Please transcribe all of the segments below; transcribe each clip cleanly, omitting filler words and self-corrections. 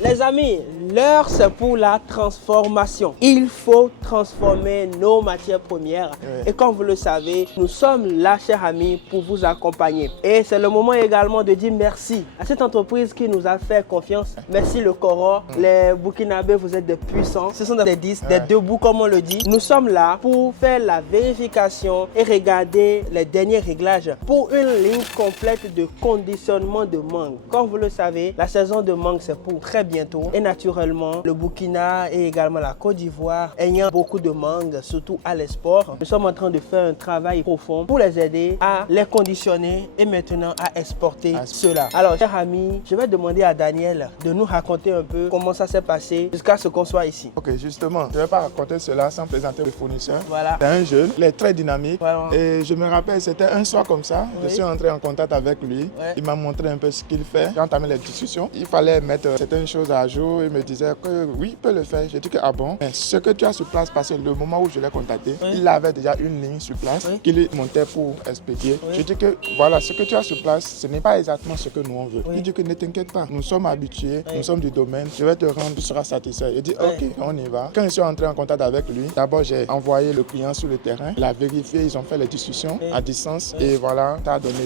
Les amis, l'heure c'est pour la transformation. Il faut transformer nos matières premières. Et comme vous le savez, nous sommes là, chers amis, pour vous accompagner. Et c'est le moment également de dire merci à cette entreprise qui nous a fait confiance. Merci le Coro. Les Burkinabés, vous êtes des puissants. Ce sont des 10, des debout comme on le dit. Nous sommes là pour faire la vérification et regarder les derniers réglages pour une ligne complète de conditionnement de mangue. Comme vous le savez, la saison de mangue c'est pour très bientôt. Et naturellement, le Burkina et également la Côte d'Ivoire ayant beaucoup de mangue, surtout à l'export, nous sommes en train de faire un travail profond pour les aider à les conditionner et maintenant à exporter cela. Alors, chers amis, je vais demander à Daniel de nous raconter un peu comment ça s'est passé jusqu'à ce qu'on soit ici. Ok, justement, je ne vais pas raconter cela sans présenter le fournisseur. Voilà. C'est un jeune, il est très dynamique. Voilà. Et je me rappelle, c'était un soir comme ça, je suis entré en contact avec lui. Il m'a montré un peu ce qu'il fait. J'ai entamé les discussions. Il fallait mettre certaines choses à jour. Il me disait que oui, il peut le faire. J'ai dit que ah bon, mais ce que tu as sur place, parce que le moment où je l'ai contacté, il avait déjà une ligne sur place qu'il montait pour expliquer. Je dis que voilà, ce que tu as sur place, ce n'est pas exactement ce que nous on veut. Il dit que ne t'inquiète pas, nous sommes habitués, nous sommes du domaine, je vais te rendre, tu seras satisfait. Il dit ok, on y va. Quand je suis entré en contact avec lui, d'abord j'ai envoyé le client sur le terrain, il a vérifié, ils ont fait les discussions à distance et voilà,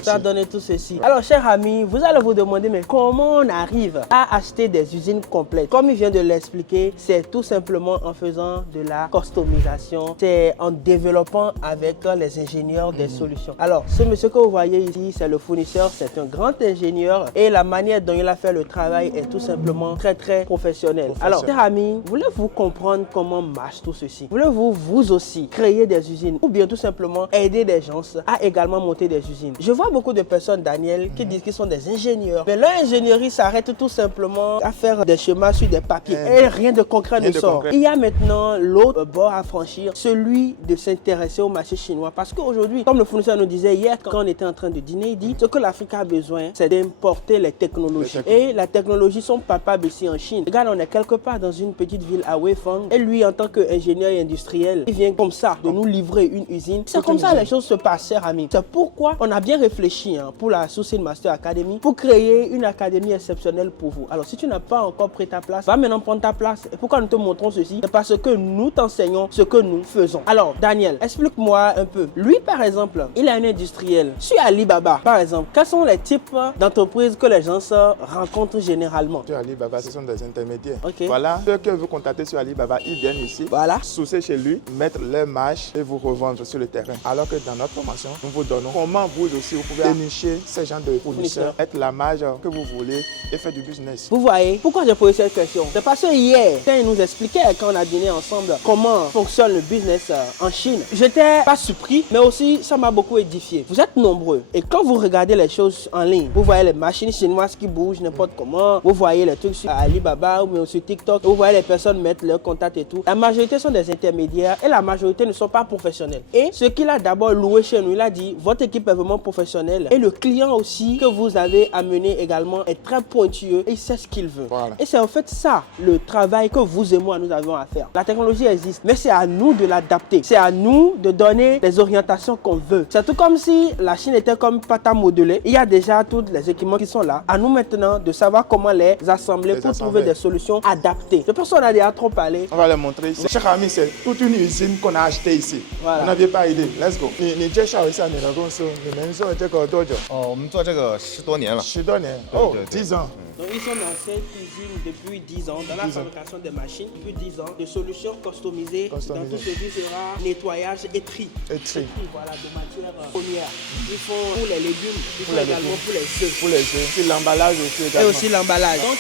ça a donné tout ceci. Alors, chers amis, vous allez vous demander, mais comment on arrive à acheter des usines complètes? Comme il vient de l'expliquer, c'est tout simplement en faisant de la customisation, c'est en développant avec les ingénieurs des solutions. Alors, ce monsieur que vous voyez ici, c'est le fournisseur, c'est un grand ingénieur et la manière dont il a fait le travail est tout simplement très professionnelle. Alors, chers amis, voulez-vous comprendre comment marche tout ceci? Voulez-vous vous aussi créer des usines ou bien tout simplement aider des gens à également monter des usines? Je vois beaucoup de personnes, Daniel, qui disent qu'ils sont des ingénieurs. Mais leur ingénierie s'arrête tout simplement à faire des schémas sur des papiers. Et rien de concret ne sort. Il y a maintenant l'autre bord à franchir, celui de s'intéresser au marché chinois. Parce qu'aujourd'hui, comme le fournisseur nous disait hier, quand on était en train de dîner, il dit ce que l'Afrique a besoin, c'est d'importer les technologies. Et la technologie sont palpables ici en Chine. Regarde, on est quelque part dans une petite ville à Weifang. Et lui, en tant qu'ingénieur et industriel, il vient comme ça de nous livrer une usine. C'est comme ça que les choses se passent, chers amis. C'est pourquoi on a bien réfléchi pour la Sourcing Master Academy pour créer une académie exceptionnelle pour vous. Alors, si tu n'as pas encore pris ta place, va maintenant prendre ta place. Et pourquoi nous te montrons ceci? C'est parce que nous t'enseignons ce que nous faisons. Alors, Daniel, explique-moi un peu. Lui, par exemple, il est un industriel. Sur Alibaba, par exemple, quels sont les types d'entreprises que les gens se rencontrent généralement? Sur Alibaba, ce sont des intermédiaires. Okay. Voilà, ceux que vous contactez sur Alibaba, ils viennent ici, sourcer chez lui, mettre leur marge et vous revendre sur le terrain. Alors que dans notre formation, nous vous donnons comment vous aussi vous pouvez dénicher ces gens de fournisseurs, mettre la marge que vous voulez et faire du business. Vous voyez, pourquoi j'ai posé cette question? C'est parce que hier, quand il nous expliquait, quand on a dîné ensemble, comment fonctionne le business en Chine, j'étais pas surpris, mais aussi ça m'a beaucoup édifié. Vous êtes nombreux et quand vous regardez les choses en ligne, vous voyez les machines chinoises qui bougent n'importe comment, vous voyez les trucs sur Alibaba ou sur TikTok, vous voyez les personnes mettre leurs contacts et tout. La majorité sont des intermédiaires et la majorité ne sont pas professionnels. Et ce qu'il a d'abord loué chez nous, il a dit, votre équipe est vraiment professionnelle et le client aussi que vous avez amené également est très pointueux et il sait ce qu'il veut. Voilà. Et c'est en fait ça le travail que vous et moi nous avons à faire. La technologie existe, mais c'est à nous de l'adapter. C'est à nous de donner les orientations qu'on veut. C'est tout comme si la Chine était comme pâte à modeler. Il y a déjà tous les équipements qui sont là. À nous maintenant de savoir comment les assembler pour trouver des solutions adaptées. Je pense qu'on a déjà trop parlé. On va les montrer ici. Cher ami, c'est toute une usine qu'on a achetée ici. Voilà. Vous n'aviez pas idée. Let's go. 你介绍一下你的公司，你们做这个多久？我们做这个10多年了。10多年。哦，10 ans。 Donc ils sont dans cette usine depuis 10 ans, dans la fabrication des machines, depuis 10 ans, de solutions customisées. Dans tout ceci sera nettoyage et tri. Voilà, de matières premières. Ils font pour les légumes, ils font également pour les œufs. Pour les œufs, c'est l'emballage aussi également. Et aussi l'emballage. Donc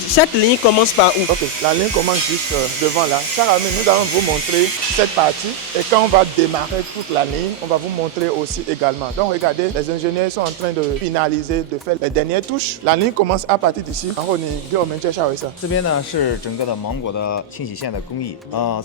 cette ligne commence par où? Ok, la ligne commence juste devant là. Chers amis, nous allons vous montrer cette partie. Et quand on va démarrer toute la ligne, on va vous montrer aussi également. Donc regardez, les ingénieurs sont en train de finaliser, de faire les dernières touches. La ligne commence à partir d'ici， 然后你给我们介绍一下。这边呢是整个的芒果的清洗线的工艺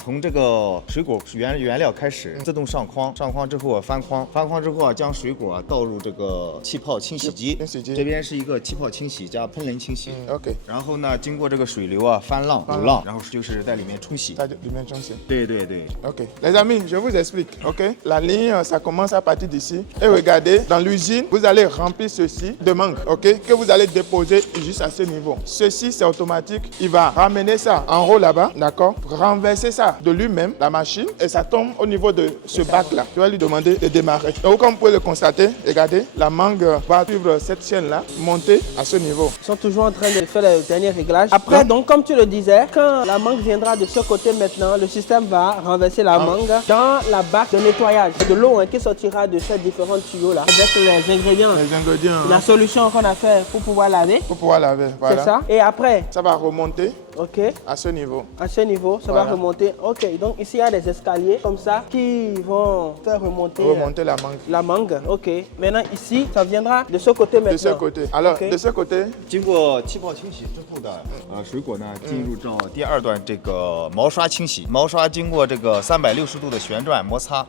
从这个水果原料开始自动上框，上框之后翻框，翻框之后将水果倒入这个气泡清洗机，这边是一个气泡清洗加喷淋清洗。OK。然后呢，经过这个水流翻浪、鼓浪，然后就是在里面冲洗。在里面冲洗。对对对。OK。Les amis, je vous explique. OK。La ligne, ça commence à partir d'ici. Et regardez, dans l'usine, vous allez remplir ceci de mangue. OK。Que vous allez déposer juste à ce niveau. Ceci, c'est automatique. Il va ramener ça en haut là-bas, d'accord? Renverser ça de lui-même, la machine, et ça tombe au niveau de ce bac-là. Tu vas lui demander de démarrer. Donc, comme vous pouvez le constater, regardez, la mangue va suivre cette chaîne-là, monter à ce niveau. Ils sont toujours en train de faire les derniers réglages. Après, donc, comme tu le disais, quand la mangue viendra de ce côté maintenant, le système va renverser la mangue dans la bac de nettoyage. C'est de l'eau qui sortira de ces différents tuyaux-là avec les ingrédients. Les ingrédients. La solution qu'on a fait pour pouvoir laver. Pour pouvoir laver, voilà. C'est ça. Et après, ça va remonter. Ok. À ce niveau. À ce niveau, ça va remonter. Ok, donc ici il y a des escaliers comme ça qui vont faire remonter la mangue. La mangue, ok. Maintenant ici, ça viendra de ce côté maintenant. De ce côté. Alors, de ce côté. 经过气泡清洗之后的水果呢，进入到第二段这个毛刷清洗。毛刷经过这个360度的旋转摩擦，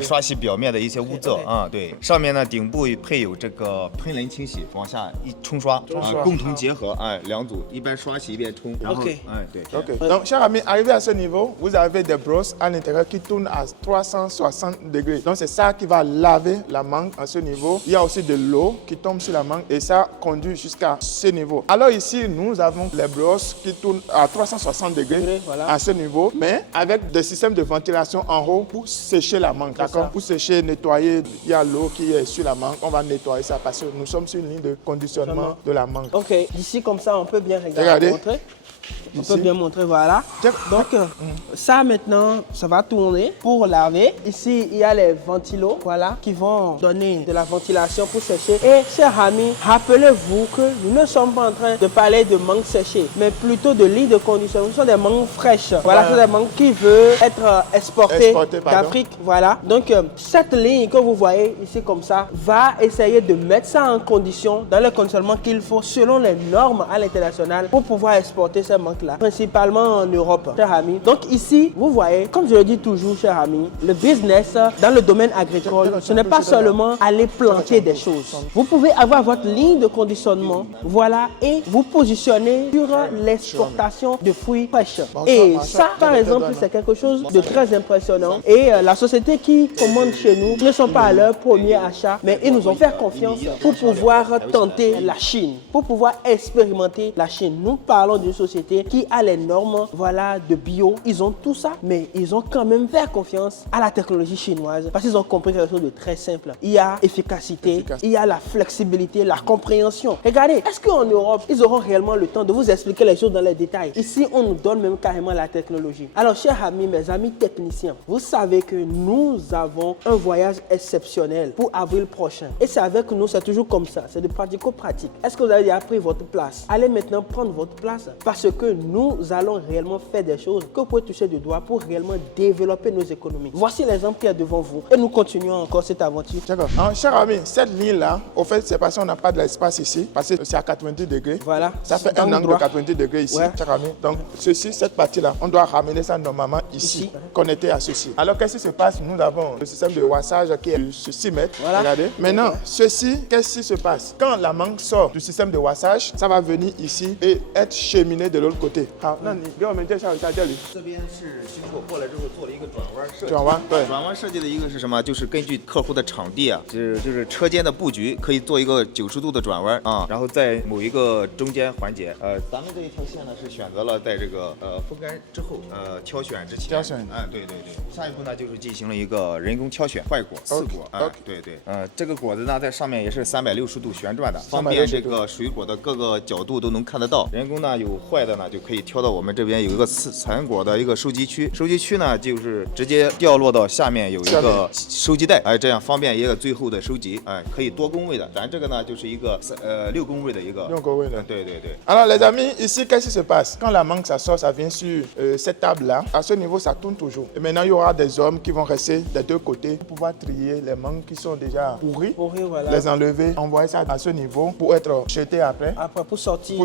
刷洗表面的一些污渍啊。对，上面呢顶部配有这个喷淋清洗，往下一冲刷，共同结合，两组一边刷洗一边冲，然后。Ok. Donc, cher ami, arrivé à ce niveau, vous avez des brosses à l'intérieur qui tournent à 360 degrés. Donc, c'est ça qui va laver la mangue à ce niveau. Il y a aussi de l'eau qui tombe sur la mangue et ça conduit jusqu'à ce niveau. Alors ici, nous avons les brosses qui tournent à 360 degrés à ce niveau, mais avec des systèmes de ventilation en haut pour sécher la mangue. D'accord? Pour sécher, nettoyer, il y a l'eau qui est sur la mangue. On va nettoyer ça parce que nous sommes sur une ligne de conditionnement de la mangue. Ok, d'ici comme ça, on peut bien regarder. On peut bien montrer, voilà. Donc, ça maintenant, ça va tourner pour laver. Ici, il y a les ventilos, voilà, qui vont donner de la ventilation pour sécher. Et, chers amis, rappelez-vous que nous ne sommes pas en train de parler de mangue séchée, mais plutôt de lignes de conditionnement. Ce sont des mangues fraîches. Voilà, ce sont des mangues qui veulent être exportées d'Afrique. Voilà. Donc, cette ligne que vous voyez ici comme ça, va essayer de mettre ça en condition, dans le conditionnement qu'il faut selon les normes à l'international pour pouvoir exporter ces mangues-là, principalement en Europe, chers amis. Donc ici, vous voyez, comme je le dis toujours, chers amis, le business dans le domaine agricole, ce n'est pas seulement aller planter des choses. Vous pouvez avoir votre ligne de conditionnement, voilà, et vous positionner sur l'exportation de fruits fraîches. Et ça, par exemple, c'est quelque chose de très impressionnant. Et la société qui commande chez nous ne sont pas à leur premier achat, mais ils nous ont fait confiance pour pouvoir tenter la Chine, pour pouvoir expérimenter la Chine. Nous parlons d'une société qui a les normes, voilà, de bio. Ils ont tout ça, mais ils ont quand même fait confiance à la technologie chinoise parce qu'ils ont compris quelque chose de très simple. Il y a efficacité, il y a la flexibilité, la compréhension. Regardez, est-ce qu'en Europe, ils auront réellement le temps de vous expliquer les choses dans les détails? Ici, on nous donne même carrément la technologie. Alors, chers amis, mes amis techniciens, vous savez que nous avons un voyage exceptionnel pour avril prochain. Et c'est avec nous, c'est toujours comme ça, c'est de pratico-pratique. Est-ce que vous avez déjà pris votre place? Allez maintenant prendre votre place parce que nous allons réellement faire des choses que vous pouvez toucher du doigt pour réellement développer nos économies. Voici l'exemple qui est devant vous et nous continuons encore cette aventure. D'accord. Cher ami, cette ligne-là, au fait, c'est parce qu'on n'a pas de l'espace ici, parce que c'est à 90 degrés. Voilà. Ça fait un angle de 90 degrés ici, cher ami. Donc, ceci, cette partie-là, on doit ramener ça normalement ici, connecté à ceci. Alors, qu'est-ce qui se passe? Nous avons le système de wassage qui est de 6 mètres. Voilà. Regardez. Maintenant, ceci, qu'est-ce qui se passe? Quand la mangue sort du système de wassage, ça va venir ici et être cheminé de l'autre côté. 好，那你给我们介绍一下这里。这边是新货过来之后做了一个转弯设计。转弯，对。转弯设计的一个是什么？就是根据客户的场地啊，就是车间的布局，可以做一个90度的转弯啊，然后在某一个中间环节，咱们这一条线呢是选择了在这个风干之后挑选之前。挑选。对。下一步呢就是进行了一个人工挑选坏果、刺果。对。这个果子呢在上面也是360度旋转的，方便这个水果的各个角度都能看得到。人工呢有坏的呢就可以挑到我们这边有一个残果的一个收集区，收集区呢就是直接掉落到下面有一个收集袋，这样方便一个最后的收集，可以多工位的。咱这个呢就是一个6工位的一个。6工位的。对。Alors les amis, ici qu'est-ce qui se passe? Quand la mangue ça sort, ça vient sur cette table là. À ce niveau, ça tourne toujours. Et maintenant il y aura des hommes qui vont rester des deux côtés pour pouvoir trier les mangues qui sont déjà pourries, voilà. Les enlever, envoyer ça à ce niveau pour être jeté après. Après pour sortir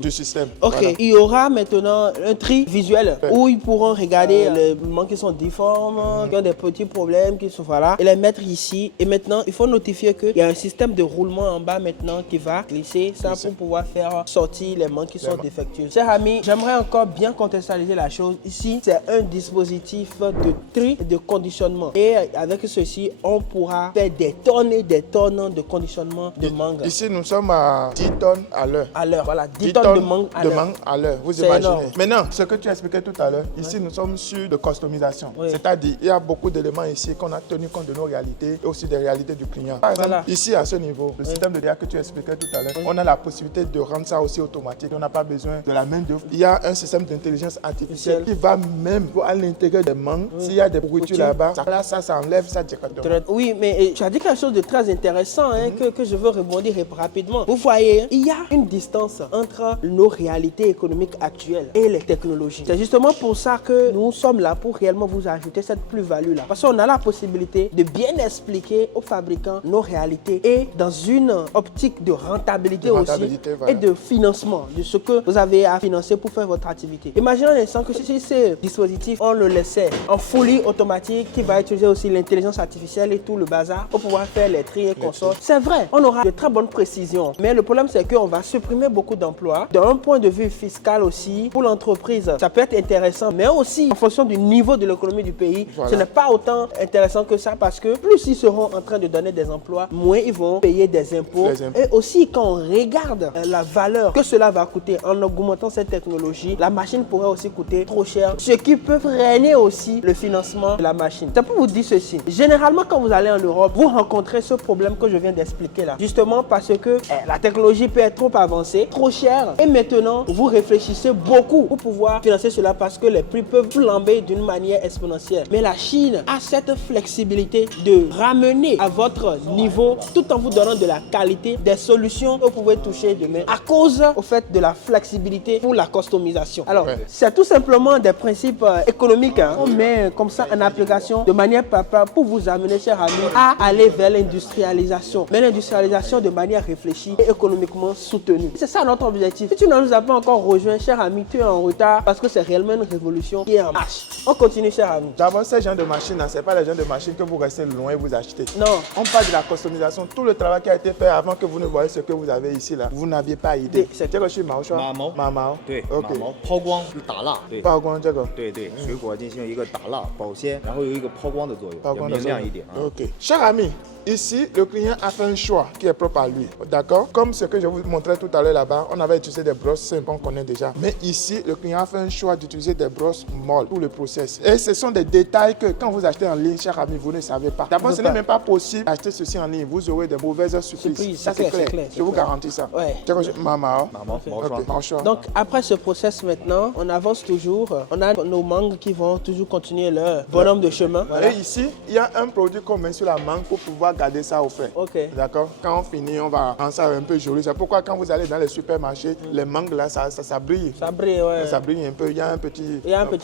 du système. Ok. Voilà. il y aura maintenant un tri visuel où ils pourront regarder les mangues qui sont difformes, qui ont des petits problèmes, qui sont voilà, et les mettre ici. Et maintenant, il faut notifier qu'il y a un système de roulement en bas maintenant qui va glisser ça pour pouvoir faire sortir les mangues qui sont défectueuses. Chers amis, j'aimerais encore bien contextualiser la chose. Ici, c'est un dispositif de tri et de conditionnement. Et avec ceci, on pourra faire des tonnes et des tonnes de conditionnement de mangue. Ici, nous sommes à 10 tonnes à l'heure. À l'heure, voilà, 10 tonnes de mangue à l'heure. Vous C'est imaginez. énorme. Maintenant, ce que tu expliquais tout à l'heure, ici, nous sommes sur de customisation. Oui. C'est-à-dire, il y a beaucoup d'éléments ici qu'on a tenu compte de nos réalités et aussi des réalités du client. Par exemple, ici, à ce niveau, le système de DA que tu expliquais tout à l'heure, on a la possibilité de rendre ça aussi automatique. On n'a pas besoin de la main d'œuvre. Il y a un système d'intelligence artificielle qui va même à l'intérieur des mangues. S'il y a des pourritures là-bas, ça enlève ça directement. Oui, mais tu as dit quelque chose de très intéressant que je veux rebondir rapidement. Vous voyez, il y a une distance entre nos réalités économiques actuelles et les technologies. C'est justement pour ça que nous sommes là pour réellement vous ajouter cette plus-value-là. Parce qu'on a la possibilité de bien expliquer aux fabricants nos réalités et dans une optique de rentabilité aussi voilà. et de financement de ce que vous avez à financer pour faire votre activité. Imaginons un instant que si ce dispositif, on le laissait en folie automatique qui va utiliser aussi l'intelligence artificielle et tout le bazar pour pouvoir faire les tri et consorts. C'est vrai, on aura de très bonnes précisions. Mais le problème, c'est qu'on va supprimer beaucoup d'emplois. D'un point de vue fiscal aussi, pour l'entreprise, ça peut être intéressant, mais aussi en fonction du niveau de l'économie du pays, ce n'est pas autant intéressant que ça parce que plus ils seront en train de donner des emplois, moins ils vont payer des impôts. Et aussi, quand on regarde la valeur que cela va coûter en augmentant cette technologie, la machine pourrait aussi coûter trop cher, ce qui peut freiner aussi le financement de la machine. C'est pour vous dire ceci. Généralement, quand vous allez en Europe, vous rencontrez ce problème que je viens d'expliquer là. Justement parce que la technologie peut être trop avancée, trop chère. Et maintenant, vous réfléchissez beaucoup pour pouvoir financer cela parce que les prix peuvent flamber d'une manière exponentielle. Mais la Chine a cette flexibilité de ramener à votre niveau, tout en vous donnant de la qualité, des solutions que vous pouvez toucher demain à cause au fait de la flexibilité pour la customisation. Alors, c'est tout simplement des principes économiques. On met comme ça en application de manière pour vous amener, chers amis, à aller vers l'industrialisation. Mais l'industrialisation de manière réfléchie et économiquement soutenue. C'est ça notre objectif. Si tu ne nous as pas encore rejoint, chers amis, tu es en retard parce que c'est réellement une révolution qui est en marche. On continue, chers amis. D'abord, ces gens de machines, ce n'est pas les gens de machines que vous restez loin et vous achetez. Non. On parle de la customisation. Tout le travail qui a été fait avant que vous ne voyez ce que vous avez ici, là, vous n'aviez pas idée. C'est个是毛刷，马毛，对， OK 马毛抛光打蜡，对，曝光这个，对对，水果进行一个打蜡保鲜，然后有一个抛光的作用，要明亮一点啊。OK， cher ami。 Ici, le client a fait un choix qui est propre à lui. D'accord? Comme ce que je vous montrais tout à l'heure là-bas, on avait utilisé des brosses simples qu'on connaît déjà. Mais ici, le client a fait un choix d'utiliser des brosses molles pour le process. Et ce sont des détails que quand vous achetez en ligne, cher ami, vous ne savez pas. D'abord, ce n'est même pas possible d'acheter ceci en ligne. Vous aurez des mauvaises surprises. Ça, c'est clair. Je vous garantis ça. Ouais. Maman. Donc, après ce process maintenant, on avance toujours. On a nos mangues qui vont toujours continuer leur bonhomme de chemin. Voilà. Et ici, il y a un produit qu'on met sur la mangue pour pouvoir garder ça au frais. Ok. D'accord? Quand on finit, on va rendre ça un peu joli. C'est pourquoi quand vous allez dans les supermarchés, les mangues là, ça brille. Ça brille, ouais. Ça brille un peu. Il y a un petit,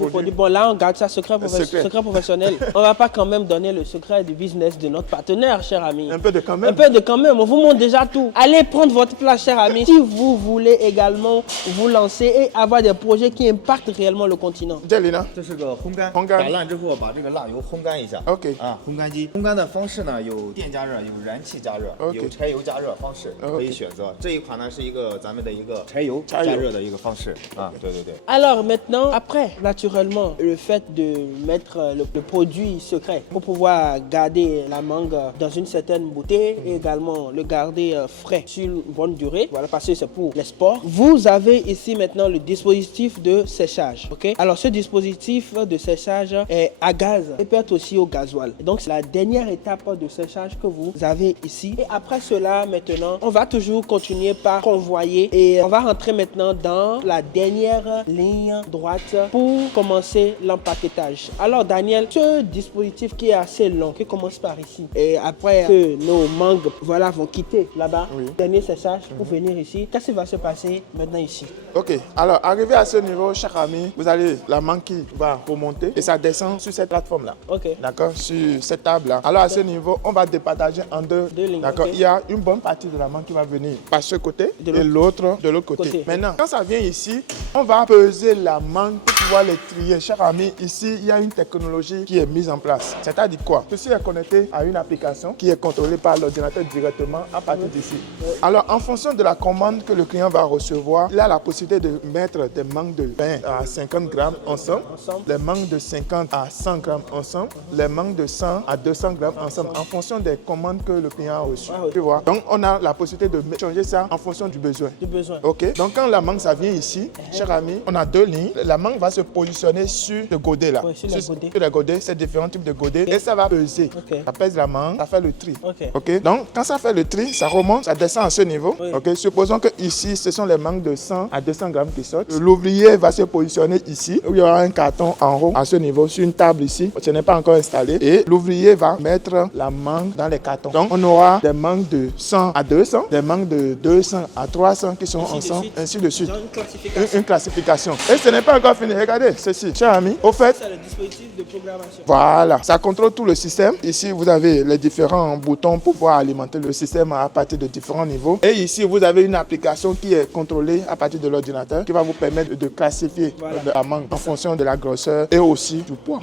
produit. Bon, là, on garde ça secret professionnel. On ne va pas quand même donner le secret du business de notre partenaire, cher ami. Un peu de quand même. Un peu de quand même. On vous montre déjà tout. Allez prendre votre place, cher ami. Si vous voulez également vous lancer et avoir des projets qui impactent réellement le continent. Jelena. 这是个烘干，打烂之后把这个蜡油烘干一下。OK。啊，烘干机。烘干的方式呢，有电加热，有燃气加热，有柴油加热方式可以选择。这一款呢是一个咱们的一个柴油加热的一个方式啊，对对对。Alors maintenant, après, naturellement, le fait de mettre le produit secret pour pouvoir garder la mangue dans une certaine bouteille et également le garder frais sur une bonne durée, voilà, parce que c'est pour l'export. Vous avez ici maintenant le dispositif de séchage, ok? Alors ce dispositif de séchage est à gaz et peut être aussi au gasoil. Et donc c'est la dernière étape de séchage que vous avez ici. Et après cela, maintenant, on va toujours continuer par convoyer et on va rentrer maintenant dans la dernière ligne droite pour commencer l'empaquetage. Alors Daniel, ce dispositif qui est assez long, qui commence par ici, et après que nos mangues voilà, vont quitter là-bas, dernier séchage pour venir ici, qu'est-ce qui va se passer maintenant ici? Ok, alors arrivé à ce niveau, cher ami, vous allez la mangue qui va remonter et ça descend sur cette plateforme-là. Ok. D'accord, sur cette table-là. Alors à ce niveau, on va départager en deux. Deux lignes, D'accord. ok. Il y a une bonne partie de la mangue qui va venir par ce côté De et l'autre de l'autre côté. côté. Maintenant, quand ça vient ici, on va peser la mangue pour pouvoir les trier. Cher ami, ici, il y a une technologie qui est mise en place. C'est-à-dire quoi? Ceci est connecté à une application qui est contrôlée par l'ordinateur directement à partir d'ici. Alors, en fonction de la commande que le client va recevoir, il a la possibilité de mettre des mangues de 20 à 50 grammes ensemble, les mangues de 50 à 100 grammes ensemble, les mangues de 100 à 200 grammes ensemble, en fonction des commandes que le client a reçues. Tu vois? Donc, on a la possibilité de changer ça en fonction du besoin. Du besoin. Ok, donc quand la mangue ça vient ici, cher ami, on a deux lignes. La mangue va se positionner sur le godet là. Ouais, sur le godet. Sur le godet, c'est différents types de godets et ça va peser. Ok. Ça pèse la mangue, ça fait le tri. Ok. Donc quand ça fait le tri, ça remonte, ça descend à ce niveau. Oui. Ok, supposons que ici, ce sont les mangues de 100 à 200 grammes qui sortent. L'ouvrier va se positionner ici, où il y aura un carton en haut à ce niveau, sur une table ici. Ce n'est pas encore installé. Et l'ouvrier va mettre la mangue dans les cartons. Donc on aura des mangues de 100 à 200, des mangues de 200 à 300 qui sont ensemble, ainsi de suite. Ils ont une classification. Une classification. Et ce n'est pas encore fini. Regardez ceci, cher ami. Au fait, C'est le dispositif de programmation. voilà, ça contrôle tout le système. Ici, vous avez les différents boutons pour pouvoir alimenter le système à partir de différents niveaux. Et ici, vous avez une application qui est contrôlée à partir de l'ordinateur qui va vous permettre de classifier la mangue en fonction de la grosseur et aussi du poids.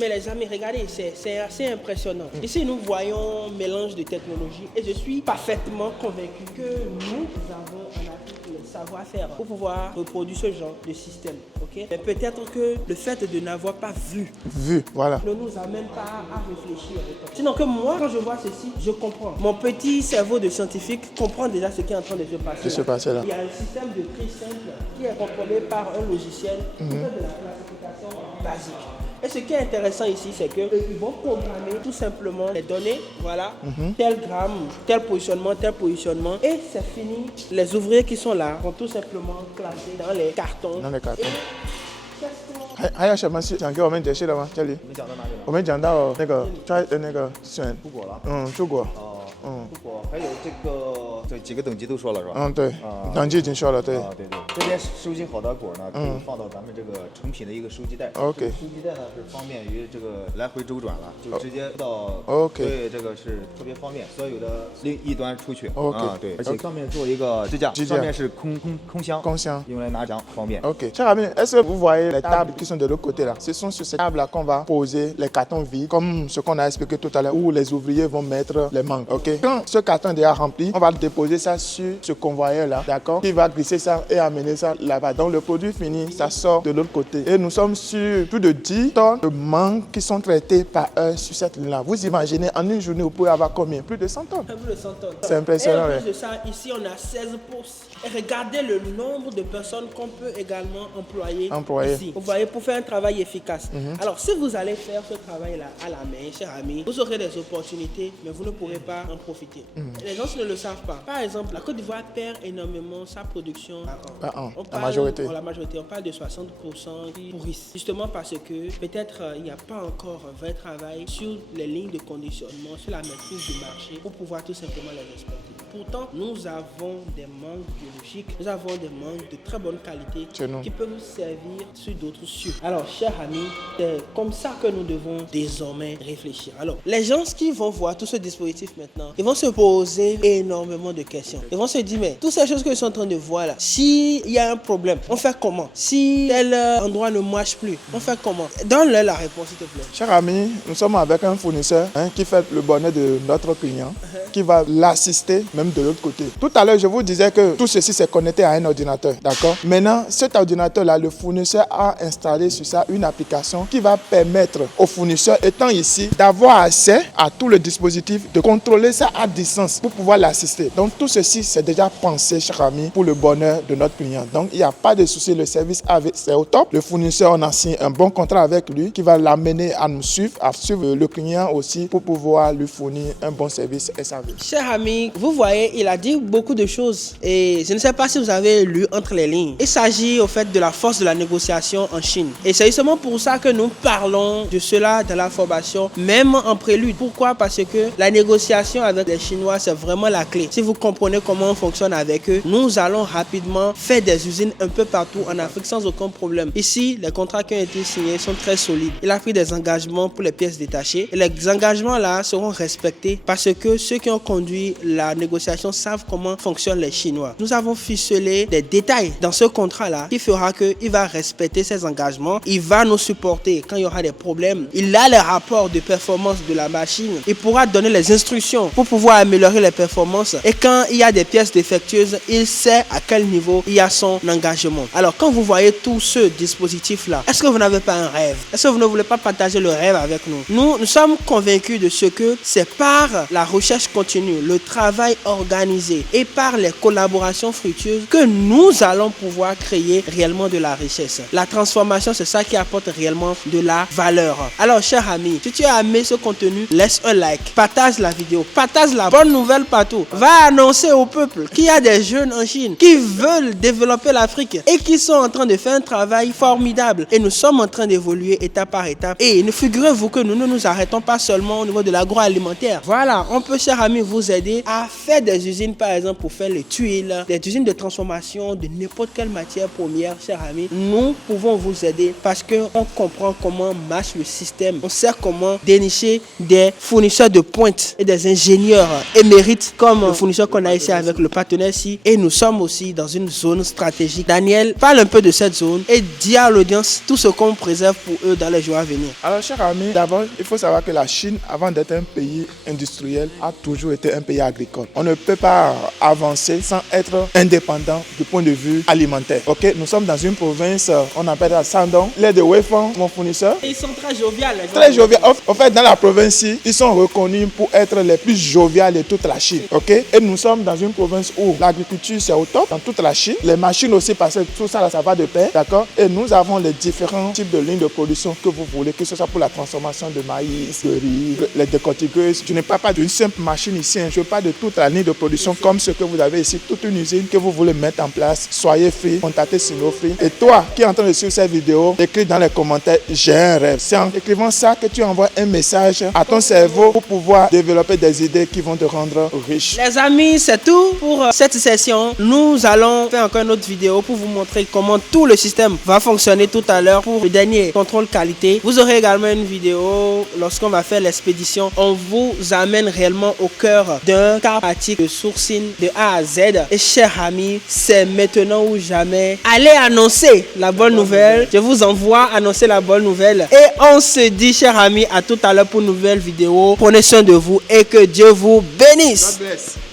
Mais les amis, regardez, c'est assez impressionnant. Ici, nous voyons un mélange de technologies et je suis parfaitement convaincu que nous avons en Afrique le savoir-faire pour pouvoir reproduire ce genre de système. Ok? Mais peut-être que le fait de n'avoir pas vu Voilà. ne nous amène pas à réfléchir. Sinon que moi, quand je vois ceci, je comprends. Mon petit cerveau de scientifique comprend déjà ce qui est en train de se passer. Là. Il y a un système de tri simple qui est contrôlé par un logiciel qui fait de la classification basique. Et ce qui est intéressant ici, c'est qu'ils vont programmer tout simplement les données, voilà, tel gramme, tel positionnement, et c'est fini. Les ouvriers qui sont là vont tout simplement classer dans les cartons.还有什么是想给我们解释的吗？这里我们讲到那个摘的那个选出国了。出国。出国还有这几个等级都说了是吧？对，等级已经说了，对。对。这边收集好的果呢，可以放到咱们这个成品的一个收集袋。OK。收集袋呢是方便于这个来回周转了，就直接到。OK。对，这个是特别方便，所有的另一端出去。 OK。对，而且上面做一个支架，上面是空箱，用来拿奖方便。OK。Cher ami, est-ce que vous voyez les tables qui sont de l'autre côté là? Ce sont sur ces tables là qu'on va poser les cartons vides, comme ce qu'on a expliqué tout à l'heure, où les ouvriers vont mettre les mangues. Ok. Quand ce carton est déjà rempli, on va déposer ça sur ce convoyeur là, d'accord, qui va glisser ça et amener ça là-bas. Donc le produit fini, ça sort de l'autre côté. Et nous sommes sur plus de 10 tonnes de mangues qui sont traitées par heure sur cette ligne là. Vous imaginez, en une journée, vous pouvez avoir combien? Plus de 100 tonnes. Plus de 100 tonnes. C'est impressionnant. Et en plus de ça, ici on a 16 pouces. Et regardez le nombre de personnes qu'on peut également employer ici. Vous voyez, pour faire un travail efficace. Alors si vous allez faire ce travail là à la main, chers amis, vous aurez des opportunités, mais vous ne pourrez pas en profiter. Les gens ne le savent pas. Par exemple, la Côte d'Ivoire perd énormément sa production par an. La majorité. La majorité, on parle de 60% qui pourrissent. Justement parce que peut-être il n'y a pas encore un vrai travail sur les lignes de conditionnement, sur la maîtrise du marché pour pouvoir tout simplement les exporter. Pourtant, nous avons des mangues biologiques, nous avons des mangues de très bonne qualité qui peuvent nous servir sur d'autres sucres. Alors, chers amis, c'est comme ça que nous devons désormais réfléchir. Alors, les gens qui vont voir tout ce dispositif maintenant, ils vont se poser énormément de questions. Ils vont se dire, mais toutes ces choses que ils sont en train de voir là, s'il y a un problème, on fait comment? Si tel endroit ne marche plus, on fait comment? Donne-leur la réponse, s'il te plaît. Cher ami, nous sommes avec un fournisseur qui fait le bonheur de notre client, qui va l'assister même de l'autre côté. Tout à l'heure, je vous disais que tout ceci s'est connecté à un ordinateur, d'accord? Maintenant, cet ordinateur-là, le fournisseur a installé sur ça une application qui va permettre au fournisseur, étant ici, d'avoir accès à tout le dispositif, de contrôler ça à distance pour pouvoir l'assister. Donc, tout ceci, c'est déjà pensé, cher ami, pour le bonheur de notre client. Donc, il n'y a pas de souci, le service c'est au top. Le fournisseur, on a signé un bon contrat avec lui qui va l'amener à nous suivre, à suivre le client aussi pour pouvoir lui fournir un bon service et service. Chers amis, vous voyez voyez, il a dit beaucoup de choses et je ne sais pas si vous avez lu entre les lignes. Il s'agit au fait de la force de la négociation en Chine. Et c'est justement pour ça que nous parlons de cela dans la formation, même en prélude. Pourquoi? Parce que la négociation avec les Chinois, c'est vraiment la clé. Si vous comprenez comment on fonctionne avec eux, nous allons rapidement faire des usines un peu partout en Afrique sans aucun problème. Ici, les contrats qui ont été signés sont très solides. Il a pris des engagements pour les pièces détachées et les engagements là seront respectés parce que ceux qui ont conduit la négociation savent comment fonctionnent les Chinois. Nous avons ficelé des détails dans ce contrat là qui fera qu'il va respecter ses engagements, il va nous supporter quand il y aura des problèmes, il a les rapports de performance de la machine, il pourra donner les instructions pour pouvoir améliorer les performances et quand il y a des pièces défectueuses, il sait à quel niveau il y a son engagement. Alors quand vous voyez tout ce dispositif là, est-ce que vous n'avez pas un rêve? Est-ce que vous ne voulez pas partager le rêve avec nous? Nous sommes convaincus de ce que c'est par la recherche continue, le travail organisé et par les collaborations fructueuses que nous allons pouvoir créer réellement de la richesse. La transformation, c'est ça qui apporte réellement de la valeur. Alors, chers amis, si tu as aimé ce contenu, laisse un like, partage la vidéo, partage la bonne nouvelle partout. Va annoncer au peuple qu'il y a des jeunes en Chine qui veulent développer l'Afrique et qui sont en train de faire un travail formidable. Et nous sommes en train d'évoluer étape par étape. Et ne figurez-vous que nous ne nous arrêtons pas seulement au niveau de l'agroalimentaire. Voilà, on peut, chers amis, vous aider à faire des usines, par exemple, pour faire les tuiles, des usines de transformation de n'importe quelle matière première, chers amis. Nous pouvons vous aider parce qu'on comprend comment marche le système. On sait comment dénicher des fournisseurs de pointe et des ingénieurs émérites comme le fournisseur qu'on a ici avec le partenaire ici. Et nous sommes aussi dans une zone stratégique. Daniel, parle un peu de cette zone et dis à l'audience tout ce qu'on préserve pour eux dans les jours à venir. Alors, chers amis, d'abord, il faut savoir que la Chine, avant d'être un pays industriel, a toujours été un pays agricole. On ne peut pas avancer sans être indépendant du point de vue alimentaire. Ok, nous sommes dans une province, on appelle ça Shandong. Les de Weifang, mon fournisseur. Ils sont très joviales. Très jovial. En fait, dans la province, ils sont reconnus pour être les plus joviales de toute la Chine. Ok? Et nous sommes dans une province où l'agriculture c'est au top dans toute la Chine. Les machines aussi, parce que tout ça, là, ça va de pair. D'accord? Et nous avons les différents types de lignes de production que vous voulez, que ce soit pour la transformation de maïs, de riz, les décortiqueuses. Je ne parle pas d'une simple machine ici. Je parle de toute la ligne de production comme ce que vous avez ici, toute une usine que vous voulez mettre en place. Soyez free, contactez Sinofree. Et toi qui es en train de suivre cette vidéo, écris dans les commentaires, j'ai un rêve. C'est en écrivant ça que tu envoies un message à ton cerveau pour pouvoir développer des idées qui vont te rendre riche. Les amis, c'est tout pour cette session. Nous allons faire encore une autre vidéo pour vous montrer comment tout le système va fonctionner tout à l'heure pour le dernier contrôle qualité. Vous aurez également une vidéo lorsqu'on va faire l'expédition. On vous amène réellement au cœur d'un cas pratique de sourcing de A à Z. Et chers amis, c'est maintenant ou jamais. Allez annoncer la bonne nouvelle. Je vous envoie annoncer la bonne nouvelle. Et on se dit, chers amis, à tout à l'heure pour une nouvelle vidéo. Prenez soin de vous et que Dieu vous bénisse. God bless.